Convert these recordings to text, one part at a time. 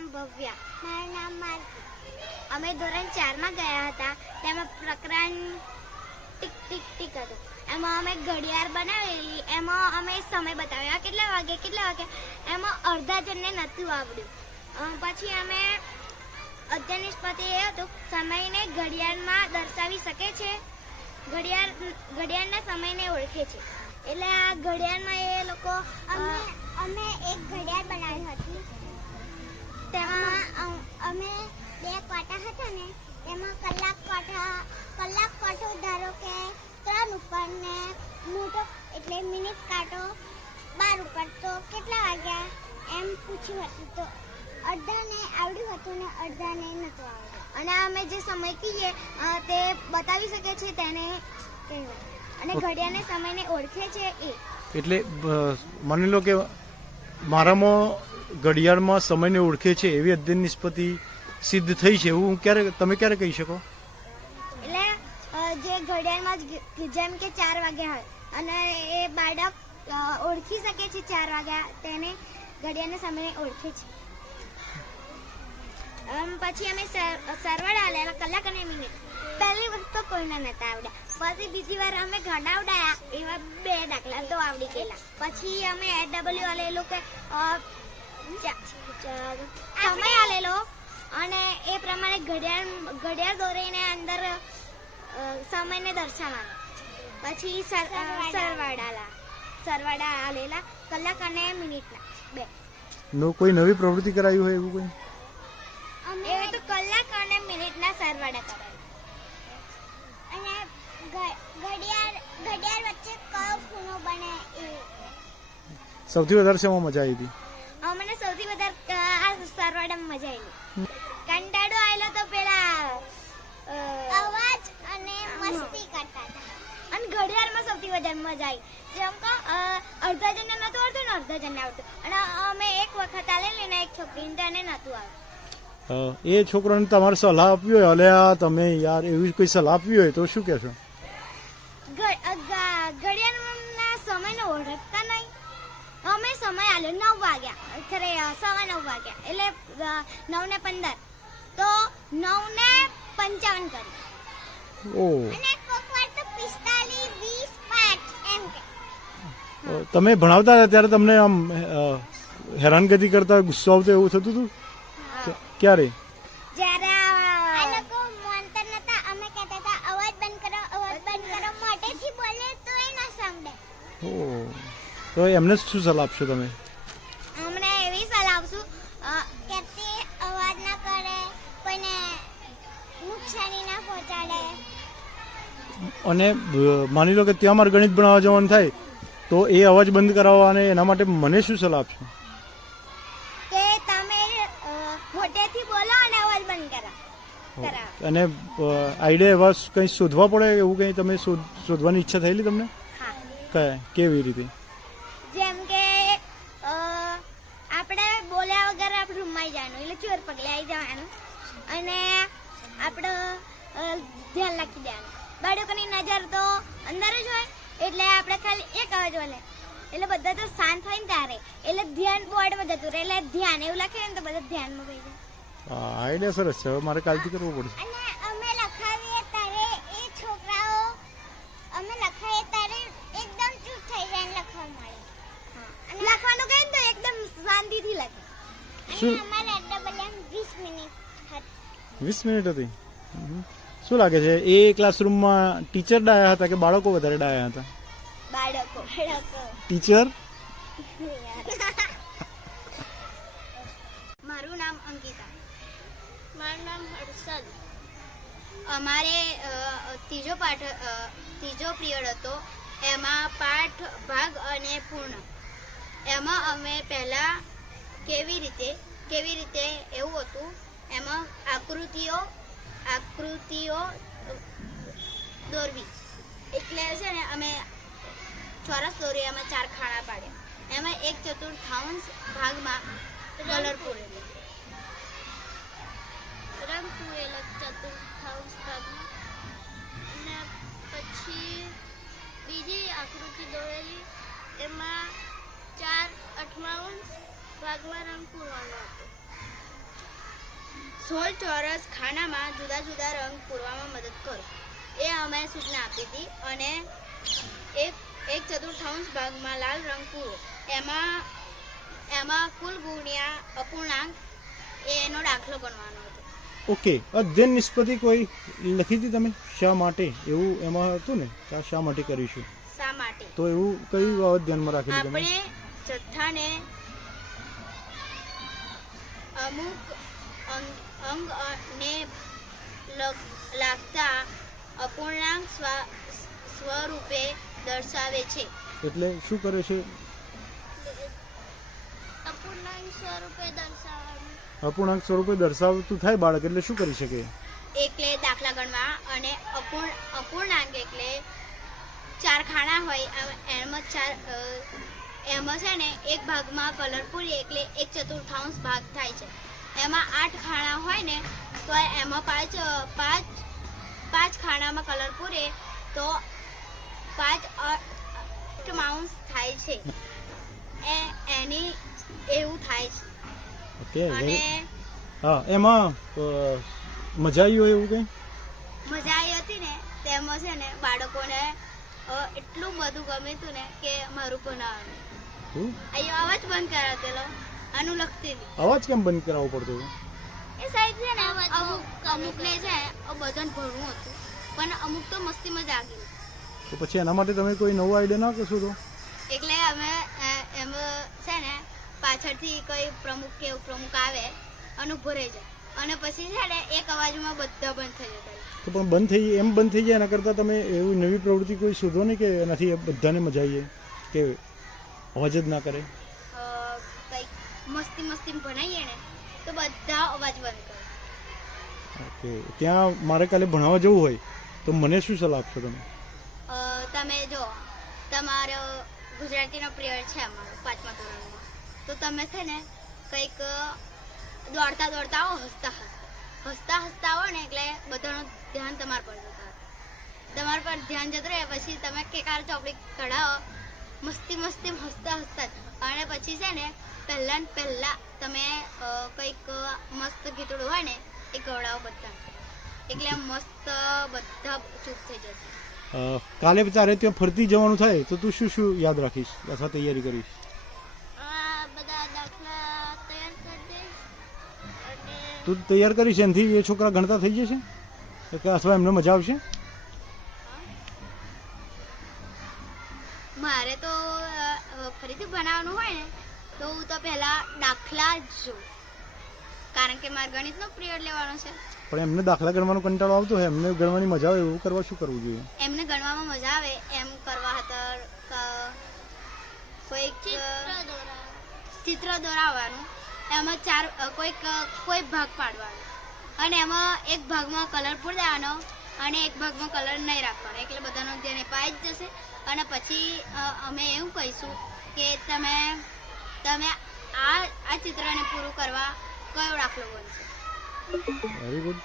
નામ ભવ્યા. મારું નામ માર્ગી. અમે ધોરણ 4 માં ગયા હતા. તેમાં પ્રકરણ ટીક ટીક ટીક હતું. એમાં અમે ઘડિયાળ બનાવેલી. એમાં અમે સમય બતાવ્યા કેટલા વાગે. એમાં અડધા જણને નહોતું આવડ્યું. પછી અમે અધ્યયન નિષ્પત્તિ એ હતું સમયને ઘડિયાળમાં દર્શાવી શકે છે. ઘડિયાળના સમયને ઓળખે છે. એટલે આ ઘડિયાળમાં એ લોકો અમે એક ઘડિયાળ બનાવી હતી. તેમાં અમે 2 કાંટા હતા ને તેમાં કલાક કાંટો ધારો કે 3 ઉપર ને મોટો એટલે મિનિટ કાંટો 12 ઉપર. તો કેટલા વાગ્યા એમ પૂછ્યું હતું. તો અડધાને આવડ્યું હતું ને અડધાને નહોતું આવડ્યું. અને અમે જે સમય કહીએ તે બતાવી શકે છે તેને કહેવાય. અને ઘડિયાળને સમયને ઓળખે છે એ. એટલે માની લો કે મારામાં ઘડિયાળમાં સમયને ઓળખે છે એવી અધ્યયન નિષ્પત્તિ સિદ્ધ થઈ છે એવું તમે ક્યારે કહી શકો? એટલે જે ઘડિયાળમાં જેમ કે 4 વાગ્યા હોય અને એ બાળક ઓળખી શકે છે 4 વાગ્યા તેને ઘડિયાળને સમયને ઓળખે છે. પછી અમે સરવાળા લેલા કલાક અને મિનિટ. પહેલી વખત તો કોઈને નહોતા આવડ્યા. પછી બીજી વાર અમે ઘડાવડાયા એવા 2 દાખલા તો આવડી ગયેલા. પછી અમે એડબલ્યુ આલેલો કે સમય આલેલો અને એ પ્રમાણે ઘડિયાળ દોરીને અંદર સમયને દર્શાવવાનો. પછી સરવાળા આલેલા કલાક અને મિનિટના 2. કોઈ નવી પ્રવૃત્તિ કરાવી હોય એવું કોઈ? એ તો કલાક અને મિનિટના સરવાળા કરાવ્યા. અને ઘડિયાળ વચ્ચે કયો ખૂણો બને એ. સૌથી વધારે શેમાં મજા આવી હતી? મને સૌથી વધારે આ સરવાળામાં મજા આવી. કંટાળો આવેલો તો પેલા અવાજ અને મસ્તી કરતા હતા. અને ઘડિયાળમાં સૌથી વધારે મજા આવી. જેમ કે અડધા જણને નહોતું આવડતું ને અડધા જણને આવડતું. અને અમે એક વખત આલેલી ને એક છોકરીને તેને નહોતું આવડતું. એ છોકરાને તમારે સલાહ આપવી હોય અલ્યા તમે યાર એવી કોઈ સલાહ આપવી હોય તો શું કહેશો? ઘડિયાળના સમયને ઓળખતા નહીં. અમે સમય આલ્યો 9 વાગ્યા ખરે 9:15 વાગ્યા એટલે 9:15 તો 9:55 કરી. અને કોક વાર તો 45 20 5 એમ કે. તમે ભણાવતા હતા ત્યારે તમને આમ હેરાનગતિ કરતા ગુસ્સો આવતો એવું થતું હતું? ક્યારે? જ્યારે આ લોકો મોનતર નતા અમે કહેતા હતા અવાજ બંધ કરો મોટેથી બોલે તો એ ના સાંભળે. તો એમને શું સલાહ આપશો તમે? અમને એવી સલાહ આપશું કે તે અવાજ ના કરે, કોઈને નુકસાની ના પહોંચાડે. અને માની લો કે ત્યાં મારે ગણિત ભણાવવા જવાનું થાય તો એ અવાજ બંધ કરાવવા અને એના માટે મને શું સલાહ આપશો? કે તમે મોટેથી બોલો અને અવાજ બંધ કરાવો. અને આઈડિયા એવા કંઈ શોધવા પડે એવું કંઈ તમે શોધવાની ઈચ્છા થયેલી તમને? હા. કેવી રીતે? જેમ કે આપણે બોલ્યા વગર આપણે રૂમમાં જવાનું એટલે ચોર પગલે આવી જવાનું અને આપણે ધ્યાન રાખી દેવાનું. બાળકોની નજર તો અંદર જ હોય એટલે આપણે ખાલી એક અવાજ બોલે એટલે બધા તો શાંત હોય ને ત્યારે એટલે ધ્યાન બોર્ડમાં જતું રહે. એટલે ધ્યાન એવું લખે ને તો બધા ધ્યાનમાં પડી જાય. આઈડિયા સરસ છે. હવે મારે કાલથી કરવું પડશે. અને અમે લખાવીએ ત્યારે એ છોકરાઓ અમે લખાવીએ ત્યારે એકદમ ચૂપ થઈ જાય ને લખવા મળે. અને લખવાનું કહે ને તો એકદમ શાંતિથી લખે. અને અમારે એડબલ્યુએમ 20 મિનિટ હતી. 20 મિનિટ હતી. શું લાગે છે એ ક્લાસરૂમમાં ટીચર ડાયા હતા કે બાળકો વધારે ડાયા હતા? બાળકો. ટીચર? મારું નામ અંકિતા. મારું નામ હર્ષદ. અમારે ત્રીજો પિરિયડ હતો. એમાં પાઠ ભાગ અને પૂર્ણ. એમાં અમે પહેલા કેવી રીતે એવું હતું. એમાં આકૃતિઓ દોરવી. એટલે છે ને અમે ચોરસ દોરી. એમાં 4 ખાના પાડ્યા. એમાં 1/4 ભાગમાં કલર પૂરેલો. રંગ પૂરેલો 1/4 ભાગમાં. અને પછી બીજી આકૃતિ દોરેલી એમાં 4/8 ભાગમાં રંગ પૂરવાનો હતો. 16 ચોરસ ખાનામાં જુદા જુદા રંગ પૂરવામાં મદદ કરો. એ અમે સૂચના આપી હતી. અને એક ચતુર્થાંશ ભાગમાં લાલ રંગ પૂરો. એમાં કુલ ગુણ્યા અપૂર્ણાંક એનો દાખલો ગણવાનો હતો. ઓકે, અધ્યયન નિષ્પત્તિ કોઈ લખી હતી તમે? શા માટે એવું એમાં હતું ને, કે આ શા માટે કરીશું? શા માટે? તો એવું કઈ બાબત ધ્યાનમાં રાખેલી તમે? આપણે જથ્થાને અમુક અંગને લાગતા અપૂર્ણાંક સ્વરૂપે દર્શાવે છે. એટલે શું કરે છે? અપૂર્ણાંક સ્વરૂપે દર્શાવવાનું. અપૂર્ણાંક સ્વરૂપે દર્શાવતું થાય બાળક એટલે શું કરી શકે? એટલે દાખલા ગણવા. અને અપૂર્ણાંક એટલે 4 ખાના હોય એમાં છે ને એક ભાગમાં કલર પૂરીએ એટલે 1/4 ભાગ થાય છે. એમાં 8 ખાના હોય ને તો એમાં પાંચ ખાનામાં કલર પૂરે તો 5/8 થાય છે. એની એવું થાય છે. ઓકે, અને હા, એમાં મજા આવી હોય એવું કઈ? મજા આવી હતી ને તેમાં છે ને બાળકોને એટલું બધું ગમે હતું ને કે મારું બનાવવાનું. અહીંયા અવાજ બંધ કરાવેલો આનું લખતી હતી. અવાજ કેમ બંધ કરાવવો પડતો? એ સાહેબ છે ને અમુકને છે બધાને ભણવું હતું પણ અમુક તો મસ્તી મજા આવી. તો પછી એના માટે તમે કોઈ નવો આઈડિયા ના કરશો તો? એટલે અમે એમ છે ને પાછળથી કોઈ પ્રમુખ કે ઉપપ્રમુખ આવે અને ઉભો રહી જાય અને પછી છે ને એક અવાજમાં બધા બંધ થઈ જતા. તો પણ બંધ થઈ જાય એના કરતાં તમે એવું નવી પ્રવૃત્તિ કોઈ શોધો ને કે એનાથી બધાને મજા આવી જાય કે અવાજ જ ના કરે? કંઈક મસ્તી ભણાવીએ ને તો બધા અવાજ બંધ કરે. ઓકે, ત્યાં મારે કાલે ભણાવવા જવું હોય તો મને શું સલાહ આપશો તમે? તમે જો તમારો ગુજરાતીનો પિરિયડ છે અમારો 5મા ધોરણમાં તો તમે છે ને કંઈક દોડતા આવો હસતા આવો ને એટલે બધાનું ધ્યાન તમારા પર જતું રહે. તમારા પર ધ્યાન જતું રહે પછી તમે કેકાર ચોપડી કઢાવો મસ્તી હસતા અને પછી છે ને પહેલા તમે કંઈક મસ્ત ગીતડું હોય ને એ ગવડાવો બધા એટલે મસ્ત બધા ચૂપ થઈ જશે. કાલે તારે ત્યાં ફરતી જવાનું થાય તો તું શું યાદ રાખીશ અથવા તૈયારી કરીશ? બધા દાખલા તૈયાર કરી દઈશ. અને તું તૈયાર કરીશ એનાથી એ છોકરા ગણતા થઈ જશે કે અથવા એમને મજા આવશે? મારે તો ફરીથી બનાવવાનું હોય ને તો હું તો પહેલા દાખલા જ જોઉં કારણ કે મારે ગણિતનો પિરિયડ લેવાનો છે. પણ એમને દાખલા ગણવાનો કંટાળો આવતો હોય, એમને ગણવાની મજા આવે એવું કરવા શું કરવું જોઈએ? એમને ગણવામાં મજા આવે એમ કરવા ખાતર કોઈક ચિત્ર દોરાવવાનું. એમાં કોઈ ભાગ પાડવાનો અને એમાં એક ભાગમાં કલર પૂરી દેવાનો અને એક ભાગમાં કલર નહીં રાખવાનો એટલે બધાનો ધ્યાન પાઈ જ જશે. અને પછી અમે એવું કહીશું કે તમે આ ચિત્રને પૂરું કરવા કયો દાખલો બનશે. Very good.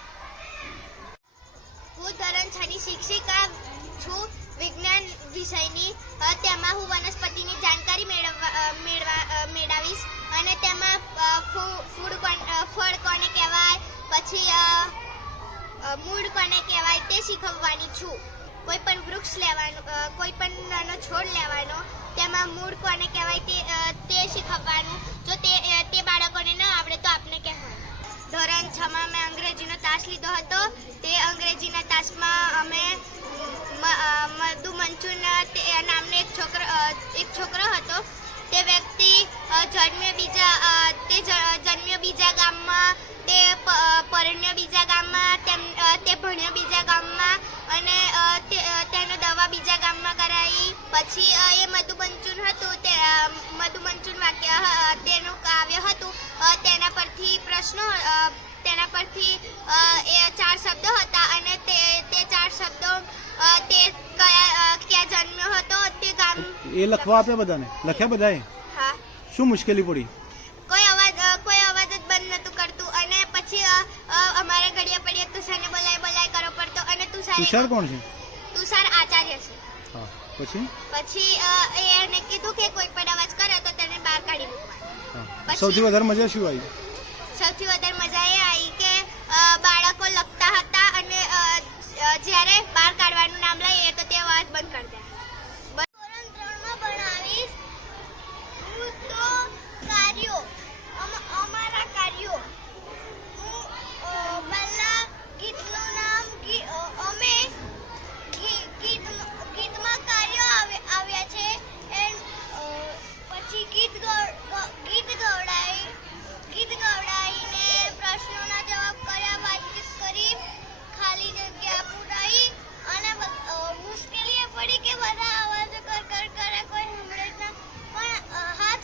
હું ધોરણ 6 ની શિક્ષિકા છું વિજ્ઞાન વિષયની. તેમાં હું વનસ્પતિની જાણકારી મેળવીશ અને તેમાં ફળ કોને કહેવાય પછી મૂળ કોને કહેવાય તે શીખવવાની છું. કોઈ પણ વૃક્ષ લેવાનું, કોઈ પણ નાનો છોડ લેવાનો તેમાં મૂળ કોને કહેવાય તે શીખવવાનું. જો તે બાળકોને ન આવડે તો આપને કહેવાનું. ધોરણ 6 માં મેં અંગ્રેજીનો તાસ લીધો હતો. તે અંગ્રેજીના તાસમાં અમે મધુ મંચુન નામનો એક છોકરો હતો. તે વ્યક્તિ જન્મ્યો બીજા ગામમાં, તે પરણ્યો બીજા ગામમાં, તે ભણ્યો બીજા ગામમાં અને તેનો દવા બીજા ગામમાં કરાવી. પછી એ મધુમંચુન હતું તે મધુમંચુન વાક્ય તેનું કાવ્ય હતું. તેના પરથી પ્રશ્નો તેના પરથી એ 4 શબ્દો હતા અને તે 4 શબ્દો તે ક્યાં જન્મ્યો હતો તે ગામ એ લખવા આપ્યા બધાને? લખ્યા બધાએ? હા. શું મુશ્કેલી પડી? કોઈ અવાજ જ બંધ નતું કરતું અને પછી અમારે ઘડિયા પડીએ તુષારને બોલાય કરો પડતો અને તુષાર કોણ છે? તુષાર આચાર્ય છે. હા, પછી એને કીધું કે કોઈ પણ અવાજ કરે તો તેને બહાર કાઢી મૂકવાનો. સૌથી વધારે મજા શું આવી? સૌથી વધારે મજા એ આવી કે બાળકો લખતા હતા અને જ્યારે બહાર કાઢવાનું નામ લઈએ તો તે વાત બંધ કરી દે. ધોરણ 3 માં ભણાવીશ હું તો કાર્યો અમારા કાર્યો હું પહેલા ગીતનું નામ અમે ગીતમાં કાર્યો આવ્યા છે એન્ડ પછી ગીત ગવડાવીને પ્રશ્નોના જવાબ કર્યા, વાતચીત કરી, ખાલી જગ્યા પુરાઈ અને મુશ્કેલી એ પડી કે બધા અવાજો કર કરે, કોઈ સાંભળે જ ના, પણ હાથ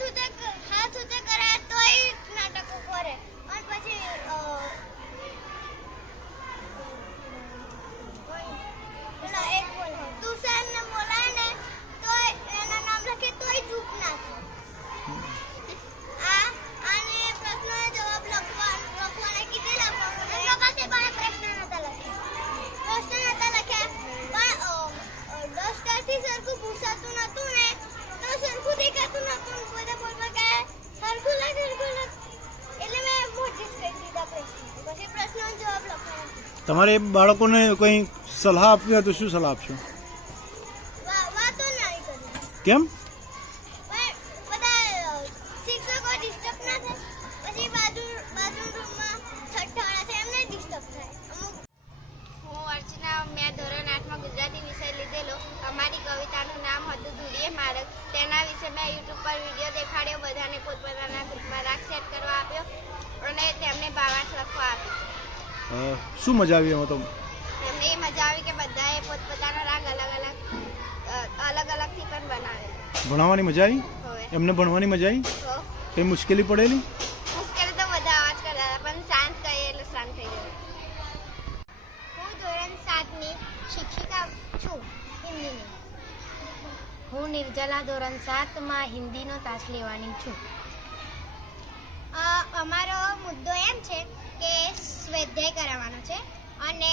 ઊંચા કરાય તોય નાટકો કરે. અને પછી તુષારને બોલાય ને તો એના નામ લખે તોય ચૂપ ના થાય. આને પ્રશ્નોના જવાબ લખવાના કીધેલા પણ એમના પાસે પણ પ્રશ્ન નતા લખ્યા પણ ડસ્ટરથી સરખું પૂછાતું નતું ને તો સરખું દેખાતું નતું. બધા બોલવા કે સરખું લખ એટલે મેં મોટી જ કરી દીધા પ્રશ્ન. પછી પ્રશ્નોનો જવાબ લખવાના. તમારે બાળકોને કંઈ સલાહ આપવી હોય તો શું સલાહ આપશો? વાતો નહીં કરવી. કેમ? બધા શિક્ષકો ડિસ્ટર્બ ના થાય. પછી બાજુ રૂમમાં છઠ્ઠાવાળા છે એમને ડિસ્ટર્બ થાય. હું અર્ચના, મેં ધોરણ 8 માં ગુજરાતી વિષય લીધેલો. અમારી કવિતાનું નામ હતું ધૂળીએ માર્ગ. તેના વિશે મેં યુટ્યુબ પર વિડીયો દેખાડ્યો, બધાને પોતપોતાના ગ્રુપમાં રાગ સેટ કરવા આપ્યો અને તેમને ભાવાર્થ લખવા આપ્યો. શું મજા આવી એમાં તો? એમને એ મજા આવી કે બધાએ પોતપોતાનો રાગ અલગ અલગથી પણ બનાવેલો. ભણાવવાની મજા આવી? હવે એમને ભણવાની મજા આવી? તો કંઈ મુશ્કેલી પડેલી? મુશ્કેલી તો બધા અવાજ કરતા હતા પણ શાંત કહીએ એટલે શાંત થઈ ગયું. હું ધોરણ 7ની શિક્ષિકા છું હિન્દીની. હું નિર્જલા ધોરણ 7 માં હિન્દીનો તાસ લેવાની છું. અમારો મુદ્દો એમ છે કે સ્વાધ્યાય કરાવવાનો છે અને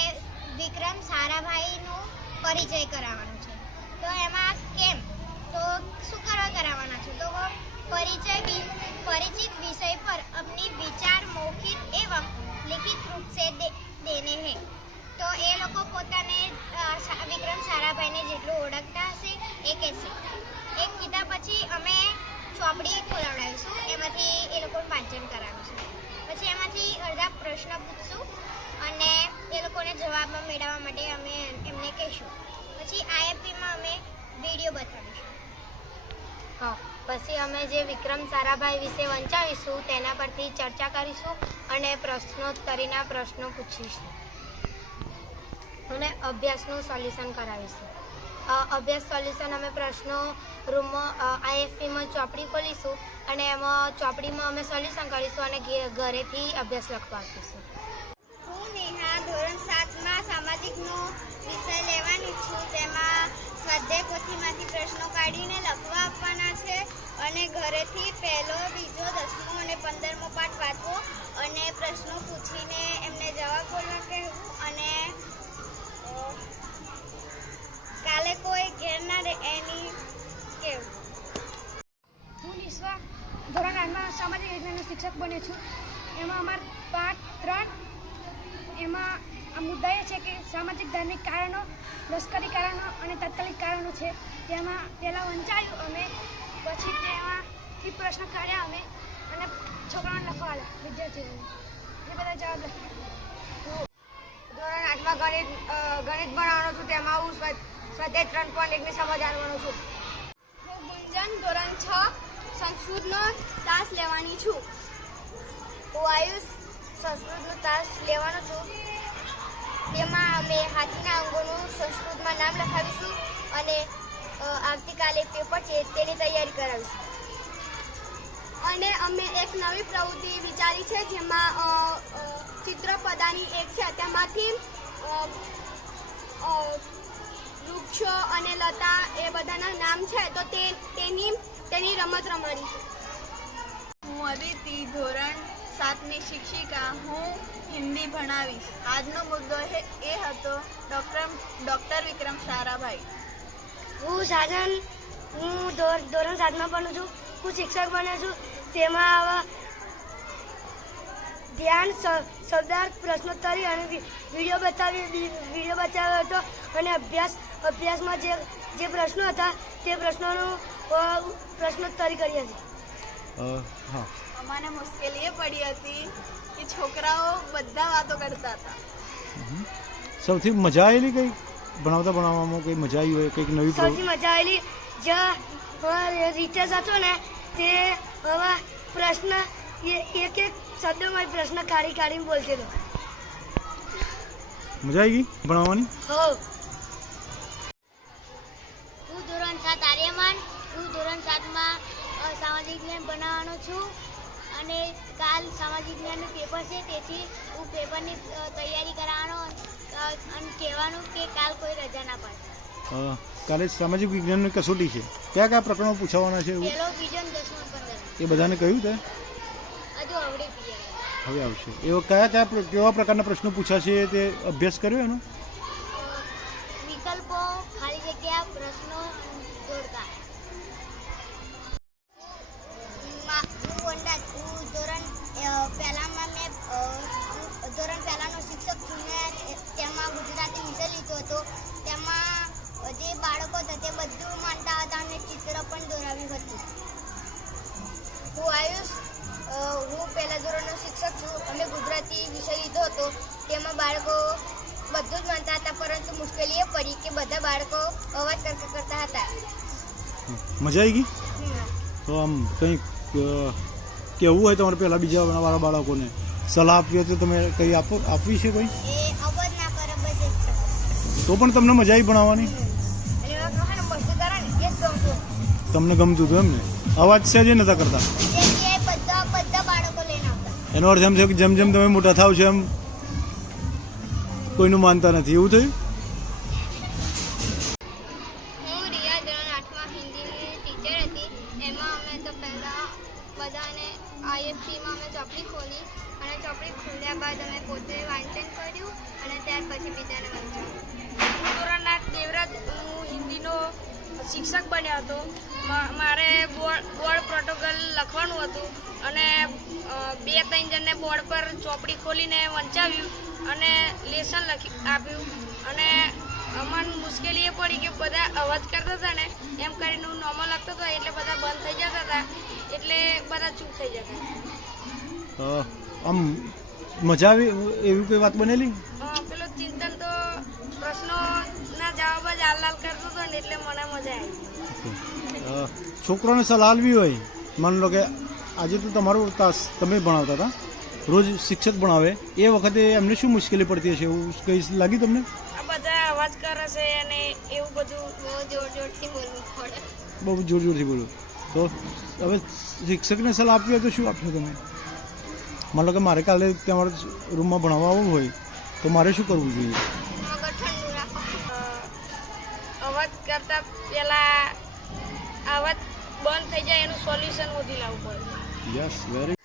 વિક્રમ સારાભાઈનું પરિચય કરાવવાનો છે. તો એમાં કેમ તો શું કરાવવાના છે તો परिचित विषय पर अपनी विचार मौखिक एवं लिखित रूप से देने हैं. તો એ લોકો પોતાને વિક્રમ સારાભાઈને જેટલું ઓળખતા હશે એ કહેશે. એક કીધા પછી અમે ચોપડી ખોલાવડાવીશું, એમાંથી એ લોકોને વાંચન કરાવીશું. પછી એમાંથી અડધા પ્રશ્ન પૂછશું અને એ લોકોને જવાબ મેળવવા માટે અમે એમને કહીશું. પછી આઈએફપીમાં અમે વિડીયો બતાવીશું. હા, પછી અમે જે વિક્રમ સારાભાઈ વિશે વંચાવીશું તેના પરથી ચર્ચા કરીશું અને પ્રશ્નોત્તરીના પ્રશ્નો પૂછીશું અને અભ્યાસનું સોલ્યુશન કરાવીશું. અભ્યાસ સોલ્યુશન અમે પ્રશ્નો રૂમમાં આઈએફપીમાં ચોપડી ખોલીશું અને એમાં ચોપડીમાં અમે સોલ્યુશન કરીશું અને ઘરેથી અભ્યાસ લખવા આપીશું. હું નેહા ધોરણ 7માં સામાજિકનો વિષય લેવાની છું. તેમાં સ્વાધ્યાય પોથીમાંથી પ્રશ્નો કાઢીને લખવા આપવાના છે અને ઘરેથી પહેલો, બીજો, 10મો અને 15મો પાઠ વાંચવો અને પ્રશ્નો પૂછીને એમને જવાબ બોલવા કહેવું અને કાલે કોઈ ઘેર ના રહે એની કહેવું. હું નિસ્વા ધોરણ 8માં સામાજિક વિજ્ઞાનનો શિક્ષક બન્યો છું. એમાં અમારા પાઠ 3 એમાં આ મુદ્દા એ છે કે સામાજિક ધાર્મિક કારણો, લશ્કરી કારણો અને તાત્કાલિક કારણો છે. તેમાં પહેલાં વંચાયું અમે, પછી તેમાંથી પ્રશ્ન કાઢ્યા અમે અને છોકરાઓને લખવા આવ્યા વિદ્યાર્થીઓને એ બધા જવાબ લખ્યા. ધોરણ 8માં ગણિત ભણાવવાનો છું. તેમાં હું સ્વાધ્યાય 3.1ની સમજ આણવાનો છું. હું ગુંજન ધોરણ 6 સંસ્કૃતનો તાસ લેવાની છું. હું આયુષ સંસ્કૃતનો તાસ લેવાનો છું. તેમાં અમે હાથીના અંગોનું સંસ્કૃતમાં નામ લખાવીશું અને આવતીકાલે પેપર છે તેની તૈયારી કરાવીશું. અને અમે એક નવી પ્રવૃત્તિ વિચારી છે જેમાં ચિત્રપદાની એક છે. તેમાંથી વૃક્ષો અને લતા એ બધાના નામ છે તો તેની રમત રમાડી છે. હું અદિતિ ધોરણ 7ની શિક્ષિકા. હું હિન્દી ભણાવીશ. આજનો મુદ્દો એ હતો ડૉક્ટર વિક્રમ સારાભાઈ. હું સાજન, હું ધોરણ 7માં ભણું છું. હું શિક્ષક બન્યો છું. તેમાં ધ્યાન શબ્દાર્થ પ્રશ્નોત્તરી અને વિડીયો બતાવ્યો હતો અને અભ્યાસમાં જે પ્રશ્નો હતા તે પ્રશ્નોનું પ્રશ્નોત્તરી કરી હતી. હા, અમને મુશ્કેલી એ પડી હતી કે છોકરાઓ બધા વાતો કરતા હતા. સૌથી મજા આવેલી કઈ ભણાવવામાં કઈ મજા આવી હોય, કંઈક નવી સૌથી મજા આવેલી જે રિચાર્જ હતો ને તે હવે પ્રશ્ન એક શબ્દમાં પ્રશ્ન કાઢીને બોલતો હતો. મજા આવી ગઈ ભણાવવાની? હું ધોરણ 7 આર્યમાન. હું ધોરણ 7માં સામાજિક જ્ઞાન બનાવવાનો છું અને કાલ સામાજિક જ્ઞાનનું પેપર છે, તેથી હું પેપરની તૈયારી કરાવવાનો અને કહેવાનું કે કાલ કોઈ રજા ના પાડે. કાલે સામાજિક વિજ્ઞાનની કસોટી છે, કયા કયા પ્રકરણો પૂછાવાના છે? પહેલો, બીજો ને 10મો, 15. એ બધાને કહ્યું તે હજુ આવડે પીએ હવે આવશે. એવા કેવા પ્રકારના પ્રશ્નો પૂછાશે તે અભ્યાસ કર્યો એનો? વિકલ્પો, ખાલી જગ્યા, પ્રશ્નો જોડતા. હું ધોરણ પહેલાનો શિક્ષક છું ને તેમાં ગુજરાતી વિષય લીધો હતો. તેમાં જે બાળકો હતા તે બધું માનતા હતા અને ચિત્ર પણ દોરાવ્યું હતું. હું આયુષ. હું પહેલા ધોરણનો શિક્ષક છું. અમે ગુજરાતી વિષય લીધો હતો. તેમાં બાળકો બધું જ માનતા હતા, પરંતુ મુશ્કેલી એ પડી કે બધા બાળકો અવાજ કરતા હતા. મજા આવી ગઈ? તો આમ કંઈક કેવું હોય તમારે પહેલાં બીજા વાળા બાળકોને સલાહ આપવી હોય તો તમે કંઈ આપવી છે કોઈ? એ અવાજ ના કરે બસ એ જ છે. તો પણ તમને મજા આવી ભણાવવાની? અને એમાં કહે મસ્તી કરે ને એ જ ગમતું. તમને ગમતું હતું એમ ને? અવાજ સહેજે નતા કરતા? તેથી એ બધા બાળકો લઈને આવતા. એનો અર્થ એમ છે કે જેમ જેમ તમે મોટા થાવ છો એમ કોઈનું માનતા નથી, એવું થયું? હું રિયા ધોરણ 8માં હિન્દીની ટીચર હતી. એમાં અમે તો પહેલાં બધાને IFPમાં અમે ચોપડી ખોલી અને ચોપડી ખોલ્યા બાદ અમે પોતે વાંચન કર્યું અને ત્યાર પછી બીજાને વાંચ્યું. હું ધોરણ 8 દેવરાજ. હું હિન્દીનો શિક્ષક બન્યો હતો. મારે બોર્ડ પ્રોટોકોલ લખવાનું હતું અને 2-3 જણને બોર્ડ પર ચોપડી ખોલીને વંચાવ્યું અને લેસન લખી આપ્યું. અને અમને મુશ્કેલી એ પડી કે બધા અવાજ કરતા હતા ને, એમ કરીને હું નોર્મલ લખતો હતો એટલે બધા બંધ થઈ જતા હતા, એટલે બધા ચૂપ થઈ જતા. આમ મજા આવી એવી કોઈ વાત બનેલી? પેલો ચિંતન તો પ્રશ્નોના જવાબ જ હાલ કરતો હતો ને, એટલે મને મજા આવી. છોકરોને સલાહ આપવી હોય, માની લો કે આજે તો તમારો તાસ તમે ભણાવતા હતા, રોજ શિક્ષક ભણાવે, એ વખતે એમને શું મુશ્કેલી પડતી હશે એવું કંઈ લાગ્યું તમને? આ બધા અવાજ કરે છે અને એવું બધું બહુ જોરથી બોલવું પડે. બહુ જોરથી બોલો. તો હવે શિક્ષકને સલાહ આપવી હોય તો શું આપશો તમે? માની લો કે મારે કાલે તમારા રૂમમાં ભણાવવા આવવું હોય તો મારે શું કરવું જોઈએ? મગજ ઠંડુ રાખો. અવાજ કરતા પહેલા અવાજ બંધ થઈ જાય એનું સોલ્યુશન શોધી લાવવું પડે. Yes, very.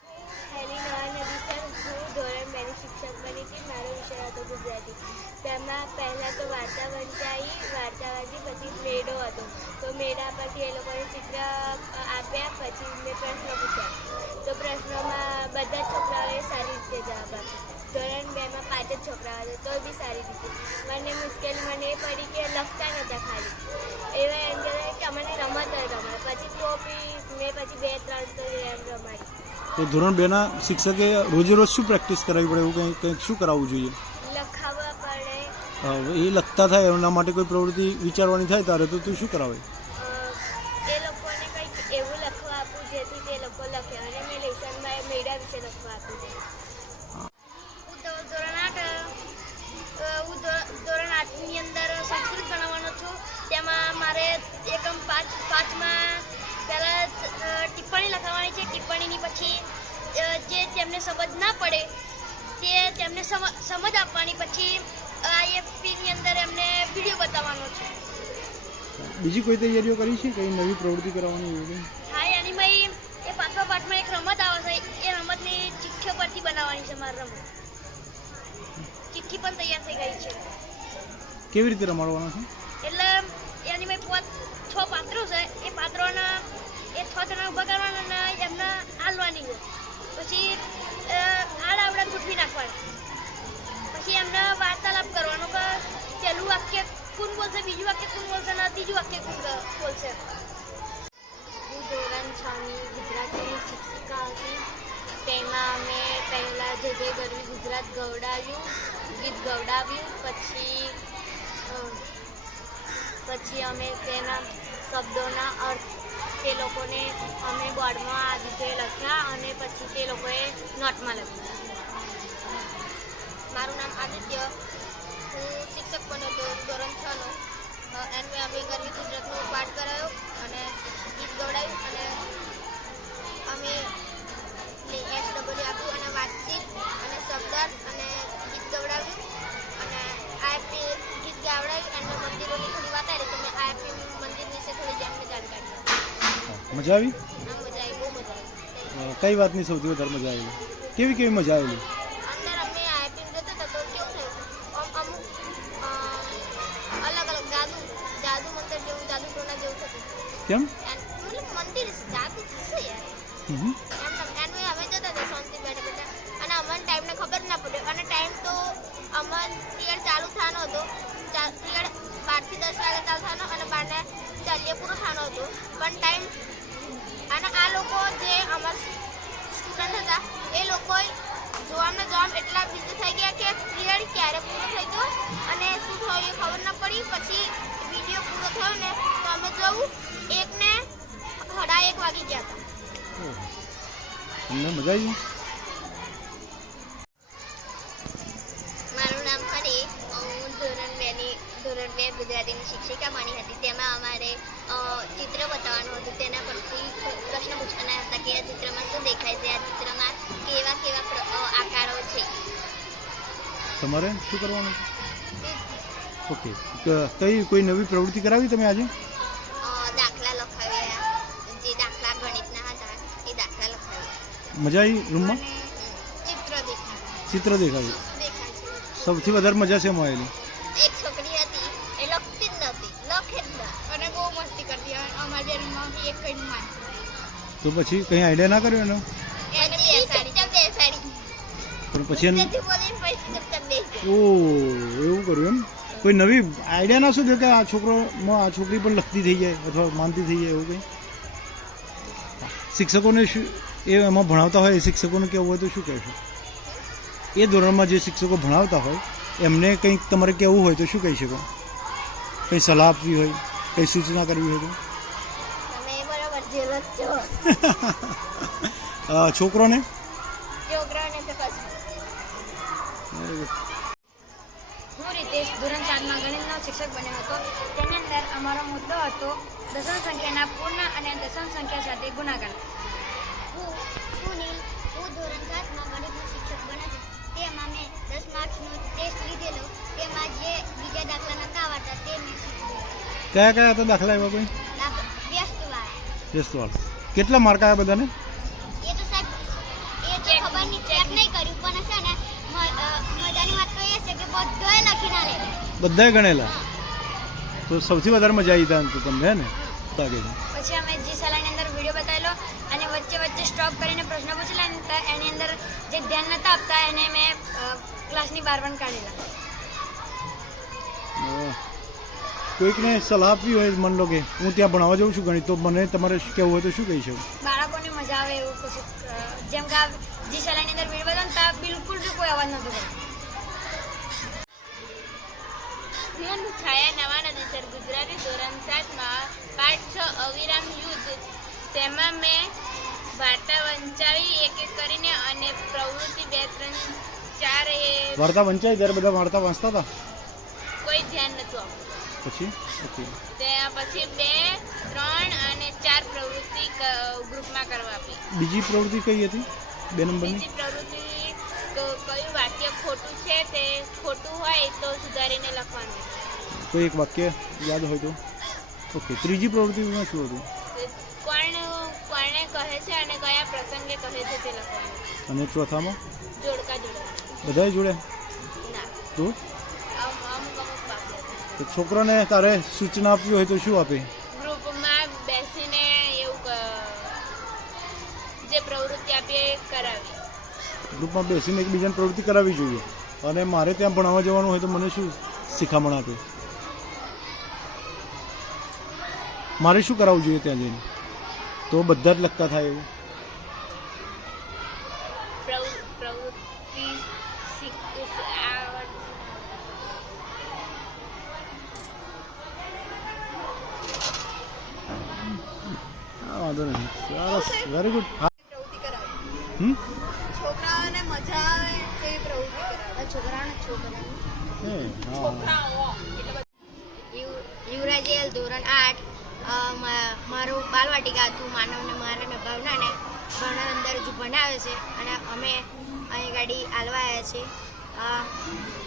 પહેલી નવા વિષય હું ધોરણ 2ની શિક્ષક બની હતી. મારો વિષય હતો ગુજરાતી. તેમાં પહેલાં તો વાર્તા વંચાઈ, વાર્તા વાંચી, પછી મેળો હતો. તો મેળા પરથી એ લોકોએ ચિત્ર આપ્યા, પછી મેં પ્રશ્ન પૂછ્યા. તો પ્રશ્નોમાં બધા જ છોકરાઓએ સારી રીતે જવાબ આપ્યો. ધોરણ 2માં 5 જ છોકરાઓ હતા તો બી સારી રીતે. મને મુશ્કેલી મને એ પડી કે લખતા નહોતા ખાલી. એવા એમ કહેવાય કે અમને રમત જ રમાય. પછી તો બી મેં પછી 2-3 તો એમ રમાડી. તો ધોરણ 2ના શિક્ષકે રોજે રોજ શું પ્રેક્ટિસ કરાવવી પડે, એવું કંઈક શું કરાવવું જોઈએ? લખાવવા પડે. એ લખતા થાય એના માટે કોઈ પ્રવૃત્તિ વિચારવાની થાય તારે તો તું શું કરાવે? એ લોકોને કંઈક એવું લખવા આપવું જેથી તે લોકો લખે. અને મેં લેસનમાં મેળા વિશે લખવા આપ્યું છે. હું ધોરણ 8ની અંદર સંસ્કૃત ભણાવવાનો છું. તેમાં મારે એકમ 5માં પહેલાં ટિપ્પણી લખાવવાની છે. ટિપ્પણીની પછી જે તેમને સમજ ના પડે તે તેમને સમજ આપવાની. પછી IFPની અંદર એમને વિડીયો બતાવવાનો છે. બીજી કોઈ તૈયારીઓ કરી છે, કઈ નવી પ્રવૃત્તિ કરવાની એવી? હા, એની ભાઈ એ 5મા પાઠમાં એક રમત આવે છે. એ રમતની ચિઠ્ઠીઓ પરથી બનાવવાની છે મારી રમત. ચિઠ્ઠી પણ તૈયાર થઈ ગઈ છે. કેવી રીતે રમાડવાના છે? એટલે એની ભાઈ 6 પાત્રો છે. એ પાત્રોના 6 જણા ઊભા કરવાના અને એમને હાલવાની હોય. પછી આડ આવડે બીજું વાક્ય કોણ બોલશે અને ત્રીજું વાક્ય કોણ બોલશે. હું ધોરણ 6ની ગુજરાતીની શિક્ષિકા હતી. તેમાં અમે પહેલાં જે ગરવી ગુજરાત ગવડાવ્યું, ગીત ગવડાવ્યું. પછી અમે તેના શબ્દોના અર્થ તે લોકોને અમે બોર્ડમાં આ રીતે લખ્યા અને પછી તે લોકોએ નોટમાં લખ્યા. મારું નામ આદિત્ય. હું શિક્ષક બન્યો હતો ધોરણ 6નો. એમને અમે ગરવી ગુજરાતનો પાઠ કરાયો અને ગીત ગવડાવ્યું અને અમે SW આપ્યું અને વાતચીત અને શબ્દાર્થ અને ગીત ગવડાવ્યું અને IFP ગીત ગાવડાવ્યું અને મંદિરોની થોડી વાત આવી તો મેં IFP મંદિર વિશે થોડી જાણકારી મજા આવી? હા, મજા આવી, બહુ મજા આવી. કઈ વાતની સૌથી વધારે મજા આવી? કેવી મજા આવેલી? અંદર અમે IFP જતા હતા તો કેવું થયું અમુક અલગ અલગ જાદુ મંદિર જેવું જાદુ ટોના જેવું થતું. કેમ? મતલબ મંદિર જાદુ છે યાર. હમ. એનું અમે જતા હતા શાંતિ બેઠા અને અમને ટાઈમને ખબર ના પડ્યો અને ટાઈમ તો અમર પિરિયડ ચાલુ થવાનો હતો. પિરિયડ 12 થી 10 વાગે ચાલુ થવાનો અને 12 ને 40 પૂરો થવાનો હતો પણ ટાઈમ અને આ લોકો જે અમર સ્ટુડન્ટ હતા એ લોકો જોવામાં એટલા બિઝી થઈ ગયા કે પિરિયડ ક્યારે પૂરો થઈ ગયો અને શું થયું એ ખબર ના પડી. પછી વિડીયો પૂરો થયો ને તો અમે જોયું 1 ને 1:30 વાગી ગયા હતા. તમને મજા આવી? મારું નામ હની. હું ધોરણ 2 ગુજરાતીની શિક્ષિકા બની હતી. તેમાં અમારે ચિત્ર બતાવવાનું હતું. તેના પરથી પ્રશ્ન પૂછવાના હતા કે આ ચિત્રમાં શું દેખાય છે, આ ચિત્રમાં કેવા કેવા આકારો છે. તમારે શું કરવાનું? ઓકે. કોઈ નવી પ્રવૃત્તિ કરાવી તમે આજે? દાખલા લખાવ્યા, જે દાખલા ગણિતના હતા એ દાખલા લખાવ્યા. મજા આવી રૂમમાં? ચિત્ર દેખાય ચિત્ર દેખાયું? સૌથી વધારે મજા છે એમાં આવેલી? એક છોકરી હતી એ લખતી જ નહોતી, લખે જ ના અને બહુ મસ્તી કરતી. અમારી રૂમમાં એક કઈ માન તો પછી કંઈ આઈડિયા ના કર્યો એનો? એને બેસાડી પણ પછી એને બોલીને પછી ચૂપચાપ બેસી ઓ એવું કર્યું એમ? કોઈ નવી આઈડિયા ના શું થયો કે આ છોકરી પણ લખતી થઈ જાય અથવા માનતી થઈ જાય એવું કંઈ? શિક્ષકોને શું એમાં ભણાવતા હોય શિક્ષકોને કેવું હોય તો શું કહેશો? એ ધોરણમાં જે શિક્ષકો ભણાવતા હોય એમને કંઈક તમારે કહેવું હોય તો શું કહી શકો? કંઈ સલાહ આપવી હોય, કંઈ સૂચના કરવી હોય તો? તમે બરાબર જેલો જ છો. છોકરોને છોકરાને તો કશું. હું રીતેશ ધોરણ 7માં ગણિતનો શિક્ષક બન્યો હતો. તેની અંદર અમારો મુદ્દો હતો દશાંશ સંખ્યાના પૂર્ણ અને દશાંશ સંખ્યા સાથે ગુણાકાર. હું ધોરણ 7માં ગણિતનો શિક્ષક બન્યો છું. તેમાં મેં 10 માર્ક્સનો ટેસ્ટ લીધેલો. તેમાં જે બીજા દાખલા નતા આવડતા તે મેં શીખવેલું. કયા હતા દાખલા એવા કોઈ? વ્યસ્તવાળા. કેટલા માર્ક આવ્યા બધાને? એ તો સાહેબ એ તો ખબર નહીં, ચેક નહીં કર્યું પણ છે ને મજાની વાત તો એ છે કે બધોએ લખી ના લે. બધાએ ગણેલા? તો સૌથી વધારે મજા આવી હતા તમને, હે ને? લાગે છે. પછી અમે જી શાળાની અંદર વિડીયો બતાવેલો અને વચ્ચે સ્ટોપ કરીને પ્રશ્ન પૂછેલા અને એની અંદર જે ધ્યાન નતા આપતા એને મેં ક્લાસની બહાર પણ કાઢેલા. કોઈકને સલાહ આપવી હોય, માન લો કે હું ત્યાં ભણાવવા જાઉં છું ગણિત, તો મને તમારે કહેવું હોય તો શું કહી શકો? બાળકોને મજા આવે એવું કશું જેમ કે જી શાળાની અંદર વિડીયો બતાવો ત્યાં બિલકુલ જ કોઈ અવાજ નહોતો કરતો. હું છાયા નવાનંદ સર ગુજરાતી ધોરણ 7માં પાઠ 6 અવિરામ યુદ્ધ. તેમાં મેં વાર્તા વંચાવી એક એક કરીને અને પ્રવૃત્તિ 2, 3, 4 એ વાર્તા વંચાઈ ત્યારે બધા વાર્તા વાંચતા હતા? કોઈ ધ્યાન નતું આપતું. પછી ઓકે. ત્યાં પછી 2, 3 અને 4 પ્રવૃત્તિ ગ્રુપમાં કરવા આપી. બીજી પ્રવૃત્તિ કઈ હતી 2 નંબરની? બીજી પ્રવૃત્તિ કયું વાક્ય ખોટું છે તે ખોટું હોય તો સુધારીને લખવાનું. કોઈ એક વાક્ય યાદ હોય તો? ઓકે. ત્રીજી પ્રવૃત્તિમાં શું હતું? કોણે કહે છે અને કયા પ્રસંગે કહે છે તે લખવાનું. અને ચોથામાં? જોડકા. બધાએ જોડે? ના, તો અમુક વાક્ય તો છોકરાને તારે સૂચના આપવી હોય તો શું આપે? ગ્રુપમાં બેસીને એવું જે પ્રવૃત્તિ આપીએ એ કરાવી. ગ્રુપમાં બેસીને એકબીજાને પ્રવૃત્તિ કરાવવી જોઈએ. અને મારે ત્યાં ભણાવવા જવાનું હોય તો મને શું શિખામણ આપે? મારે શું કરાવવું જોઈએ ત્યાં જઈને તો બધા જ લખતા થાય એવું? પ્રવૃત્તિ વાંધો નહીં, સરસ, વેરી ગુડ. પ્રવૃત્તિ કરાવી. છોકરાઓને મજા આવે એવી પ્રવૃત્તિ કરાવી. છોકરાઓ યુવરાજેલ ધોરણ 8 મારું બાલવાટિકા હતું માનવને મારે ભાવનાને ભણતર અંદર હજુ ભણાવે છે અને અમે અહીં ગાડી હાલવા આવ્યા છીએ.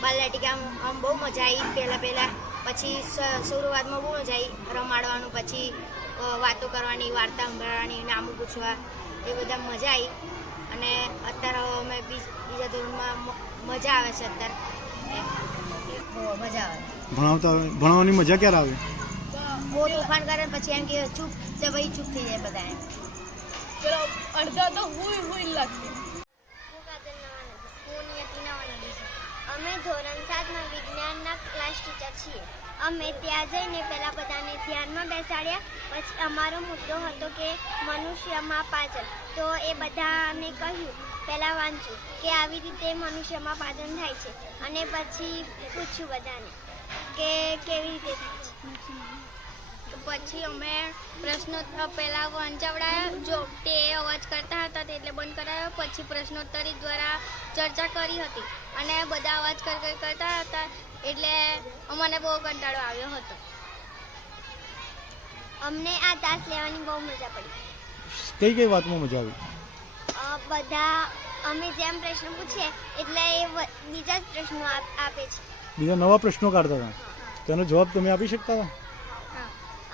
બાલવાટિકામાં આમ બહુ મજા આવી પહેલાં પછી શરૂઆતમાં બહુ મજા આવી રમાડવાનું, પછી વાતો કરવાની, વાર્તા સંભળાવવાની, નામું પૂછવા, એ બધા મજા આવી. અને અત્યારે અમે બીજા ધોરણમાં મજા આવે છે. અત્યારે મજા આવે ભણાવવાની મજા ક્યારે આવે? બહુ તોફાન કરે પછી એમ કે ચૂપ તો ભાઈ ચૂપ થઈ જાય બધા એમ. પેલો અડધા તો હુઈ લાગે. અમે ધોરણ 7માં વિજ્ઞાનના ક્લાસ ટીચર છીએ. અમે ત્યાં જઈને પહેલાં બધાને ધ્યાનમાં બેસાડ્યા. પછી અમારો મુદ્દો હતો કે મનુષ્યમાં પાચન. તો એ બધાને કહ્યું, પહેલાં વાંચ્યું કે આવી રીતે મનુષ્યમાં પાચન થાય છે, અને પછી પૂછ્યું બધાને કે કેવી રીતે થાય છે. પછી અમે પ્રશ્નો પહેલાં વંચાવડાયા, જો તે અવાજ કરતા હતા એટલે બંધ કરાયો. પછી પ્રશ્નોત્તરી દ્વારા ચર્ચા કરી હતી અને બધા અવાજ કરતા હતા એટલે અમને બહુ કંટાળો આવ્યો હતો. અમને આ તાસ લેવાની બહુ મજા પડી. કઈ કઈ વાતમાં મજા આવી? બધા અમે જેમ પ્રશ્ન પૂછીએ એટલે એ બીજા જ પ્રશ્નો આપે છે. બીજા નવા પ્રશ્નો કાઢતા હતા, તેનો જવાબ તમે આપી શકતા હતા?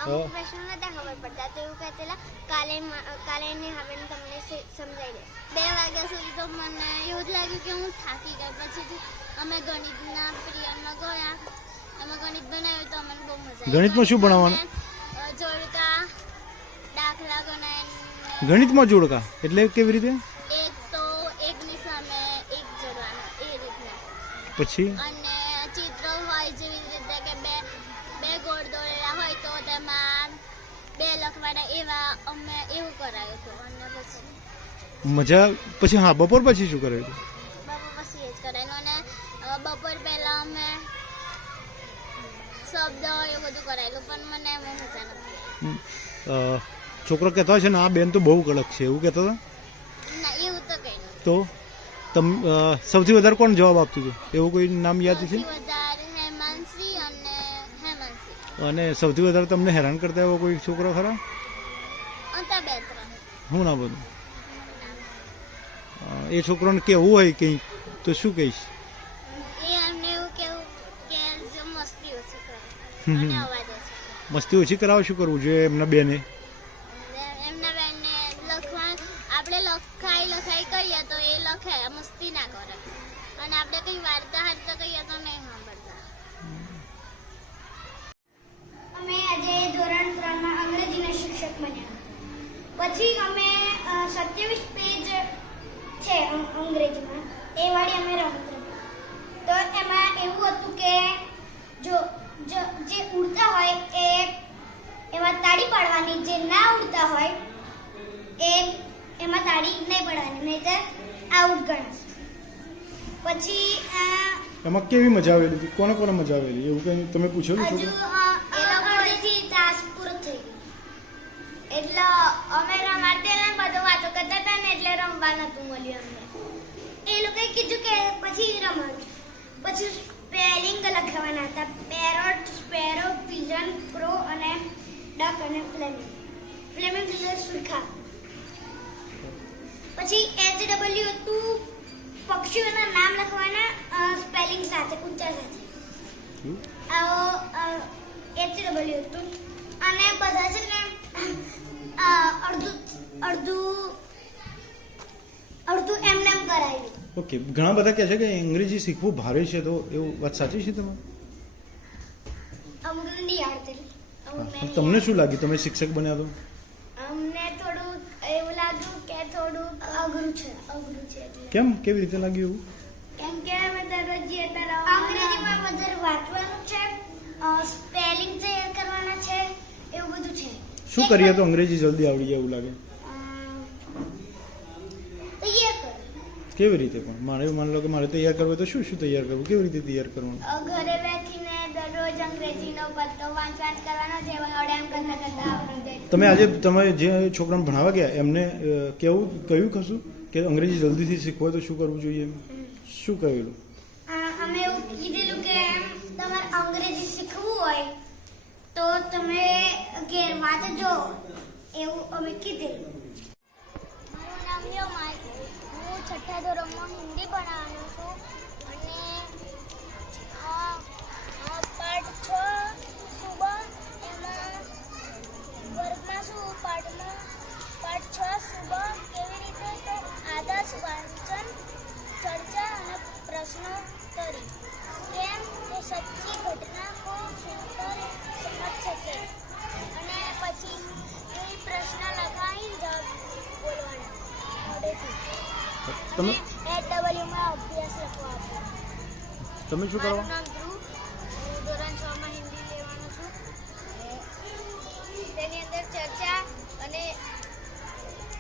અમુક પ્રશ્નો નતા ખબર પડતા તો એવું કહેતા કાલે ને હવે તમને સમજાઈ દેશે. 2 વાગ્યા સુધી તો મને એવું જ લાગ્યું કે હું થાકી ગઈ. પછી અમે ગણિતના પિરિયડમાં ગયા, એમાં ગણિત બનાવ્યું તો અમને બહુ મજા આવી. ગણિતમાં શું ભણાવવાનું? જોડકા, દાખલા ગણાય. ગણિતમાં જોડકા એટલે કેવી રીતે? એક તો એકની સામે એક જોડવાનો એ રીતના. પછી અને ચિત્ર હોય જેવી રીતે કે બે ગોળ દોરેલા હોય તો તેમાં 2 લખવાના, એવા અમે એવું કરાયું હતું. અને પછી મજા પછી હા બપોર પછી શું કરાયું? બપોર પછી એ જ કરાયેલું. અને બપોર પહેલાં અમે શબ્દ એ બધું કરાયેલું, પણ મને એમાં મજા નથી. છોકરો કહેતા હોય છે ને આ બેન તો બહુ કડક છે એવું કહેતા હતા? ના, એવું તો કંઈ નહીં. તો સૌથી વધારે કોણ જવાબ આપતું હતું? એવું કોઈ નામ યાદ છે? સૌથી વધારે હેમાંશી અને હેમાંશી. અને સૌથી વધારે તમને હેરાન કરતા એવો કોઈ છોકરો ખરા? હતા 2-3. હું ના બધું એ છોકરાને કેવું હોય કંઈ તો શું કહીશ? એ અમને એવું કેવું કે જો મસ્તી ઓછી કરે અને અવાજ ઓછો કરે. મસ્તી ઓછી કરાવો શું કરવું જોઈએ એમના બેને? એમના બેનને આપણે લખાઈ કરીએ તો એ લખે, મસ્તી ના કરે. અને આપણે કંઈ વાર્તા હારતા કહીએ તો નહીં સાંભળતા. અમે આજે ધોરણ 3માં અંગ્રેજીના શિક્ષક બન્યા. પછી અમે 27 પેજ છે અંગ્રેજીમાં એ વાળી અમે રમત રમી. તો એમાં એવું હતું કે જો જે ઉડતા હોય એમાં તાળી પાડવાની, જે ના ઉડતા હોય એમાં તાળી નહીં પાડવાની, નહીં તો આઉટ ગણાશે. પછી એમાં કેવી મજા આવેલી હતી? કોને કોને મજા આવેલી એવું કંઈ તમે પૂછેલું હજુ છોકરો? અડધેથી તાસ પૂરો થઈ ગયો એટલે અમે રમાડતા ને બધો વાતો કરતા હતા ને એટલે રમવા નતું મળ્યું અમને. એ લોકોએ કીધું કે પછી રમાડું. પછી સ્પેલિંગ લખવાના હતા: પેરોટ, સ્પેરો, પિજન, ક્રો અને ડક અને ફ્લેમિંગ. ફ્લેમિંગ એટલે સુરખા. પછી HW હતું, પક્ષીઓના નામ લખવાના સ્પેલિંગ સાથે, ઉચ્ચાર સાથે. આવો HW હતું. અને બધા છે ને અડધું એમને એમ કરાયું. ઓકે, ઘણા બધા કહે છે કે અંગ્રેજી શીખવું ભારે છે, તો એવું વાત સાચી છે તમારે? અમને નહીં આવડતું. તમને શું લાગ્યું તમે શિક્ષક બન્યા તો? અમને થોડું એવું લાગ્યું કે થોડું અઘરું છે એટલે. કેમ? કેવી રીતે લાગ્યું એવું? કેમ કે અમે દરરોજ અંગ્રેજીમાં વધારે વાંચવાનું છે, સ્પેલિંગ તૈયાર કરવાના છે, એવું બધું છે. શું કરીએ તો અંગ્રેજી જલ્દી આવડી જાય એવું લાગે? તૈયાર કરો. કેવી રીતે પણ? મારે માની લો કે મારે તૈયાર કરવું હોય તો શું શું તૈયાર કરવું, કેવી રીતે તૈયાર કરવાનું? ઘરે બેઠીને દરરોજ અંગ્રેજીનો પત્તો વાંચ કરવાનો, જેવા આવડે એમ કરતા કરતા આવડી જાય. તમે જે છોકરાને ભણાવવા ગયા એમને કહ્યું કશું કે અંગ્રેજી જલ્દીથી શીખવું હોય તો શું કરવું જોઈએ? શું કહેલું? અમે એવું કીધેલું કે તમારે અંગ્રેજી શીખવું હોય તો તમે ઘેર વાંચજો, એવું અમે કીધેલું. મારું નામ યોમાય, હું 6ઠ્ઠા ધોરણમાં હિન્દી ભણાવવાનો છું અને પાઠ 6 સુબહ એમાં વર્ગમાં છું. પાઠ 6 સુબહ કેવી રીતે તો આદર્શ વાંચન, ચર્ચા અને प्रश्नोत्तरी કેમ તે સચ્ચી ઘટના કો સુનકર સમજ શકે અને પછી એ પ્રશ્ન લગાવીને જવાબ બોલવાના મોઢેથી. તમે એડબલ્યુમાં અભ્યાસ લખવા આપો. તમે શું મારું કરો? નામ ધ્રુવ, હું ધોરણ 6 માં હિન્દી લેવાનો છું. તેની અંદર ચર્ચા અને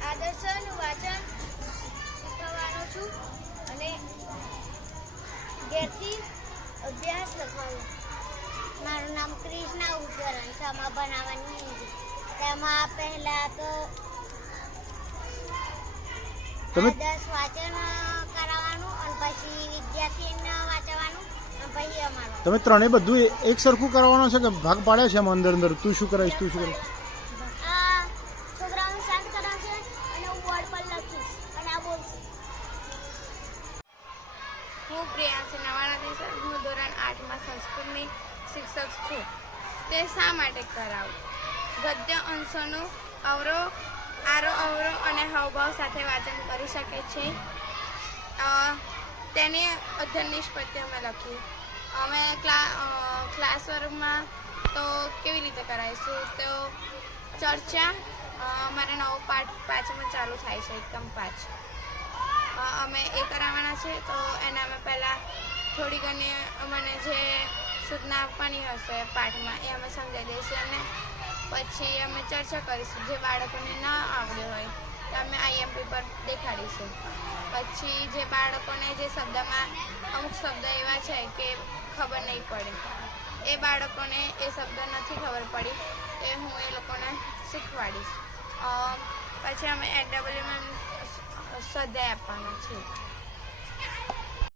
આદર્શન વાંચન શીખવવાનો છું અને ઘેરથી અભ્યાસ લખવાનો. મારું નામ કૃષ્ણા, હું ધોરણ 6 માં ભણાવવાની હિન્દી. તેમાં પહેલા તો આદર્શ વાંચન કરાવવાનું અને પછી વિદ્યાર્થીને વાંચવાનું અને પછી અમારું. તમે ત્રણેય બધું એક સરખું કરવાનું છે કે ભાગ પાડે છે એમાં અંદર તું શું કરાવીશ, તું શું કરીશ? આ છોકરાઓને શાંત કરાવશે અને હું બોર્ડ પર લખીશ અને આ બોલશે. હું પ્રિયાંશી નવાણાથી સર, હું ધોરણ 8માં સંસ્કૃતની શિક્ષક છું. તે શા માટે કરાવું? ગદ્ય અંશોનું આરો અવરો અને હાવભાવ સાથે વાંચન કરી શકે છે. તેની અધ્યયન નિષ્પત્તિ અમે લખી. અમે ક્લાસ વર્ગમાં તો કેવી રીતે કરાવીશું? તો ચર્ચા, અમારે નવો પાઠ 5માં ચાલુ થાય છે, એકમ 5. અમે એ કરાવવાના છે તો એના અમે પહેલાં થોડી ઘણી અમને જે સૂચના આપવાની હશે પાઠમાં એ અમે સમજાવી દઈશું અને પછી અમે ચર્ચા કરીશું. જે બાળકોને ના આવડ્યું હોય તો અમે IMP પર દેખાડીશું. પછી જે બાળકોને જે શબ્દમાં અમુક શબ્દ એવા છે કે ખબર નહીં પડે, એ બાળકોને એ શબ્દ નથી ખબર પડી તો હું એ લોકોને શીખવાડીશ. પછી અમે એડબલ્યુમાં સ્વાધ્યાય આપવાના છીએ.